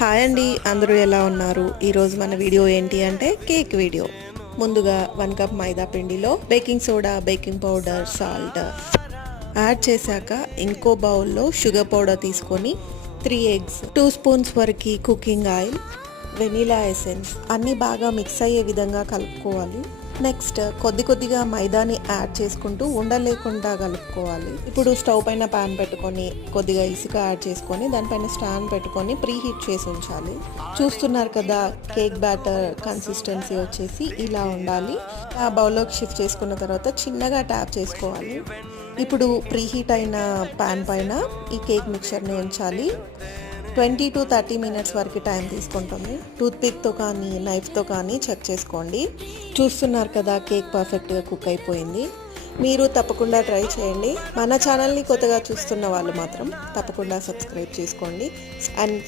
Hi అండి, అందరూ ఎలా ఉన్నారు? ఈరోజు మన వీడియో ఏంటి అంటే కేక్ వీడియో. ముందుగా 1 కప్ మైదా పిండిలో baking soda, baking powder, salt add చేశాక ఇంకో బౌల్లో షుగర్ పౌడర్ తీసుకొని 3 ఎగ్స్, 2 స్పూన్స్ వరకు కుకింగ్ ఆయిల్, వెనీలా ఎసెన్స్ అన్నీ బాగా మిక్స్ అయ్యే విధంగా కలుపుకోవాలి. నెక్స్ట్ కొద్దిగా మైదాని యాడ్ చేసుకుంటూ ఉండలేకుండా కలుపుకోవాలి. ఇప్పుడు స్టవ్ పైన ప్యాన్ పెట్టుకొని కొద్దిగా ఇసుక యాడ్ చేసుకొని దానిపైన స్టాండ్ పెట్టుకొని ప్రీ హీట్ చేసి ఉంచాలి. చూస్తున్నారు కదా, కేక్ బ్యాటర్ కన్సిస్టెన్సీ వచ్చేసి ఇలా ఉండాలి. ఆ బౌల్లోకి షిఫ్ట్ చేసుకున్న తర్వాత చిన్నగా ట్యాప్ చేసుకోవాలి. ఇప్పుడు ప్రీ హీట్ అయిన ప్యాన్ పైన ఈ కేక్ మిక్చర్ని ఉంచాలి. 20 to 30 మినిట్స్ వరకు టైం తీసుకుంటుంది. టూత్పిక్తో కానీ నైఫ్తో కానీ చెక్ చేసుకోండి. చూస్తున్నారు కదా, కేక్ పర్ఫెక్ట్గా కుక్ అయిపోయింది. మీరు తప్పకుండా ట్రై చేయండి. మన ఛానల్ని కొత్తగా చూస్తున్న వాళ్ళు మాత్రం తప్పకుండా సబ్స్క్రైబ్ చేసుకోండి. అండ్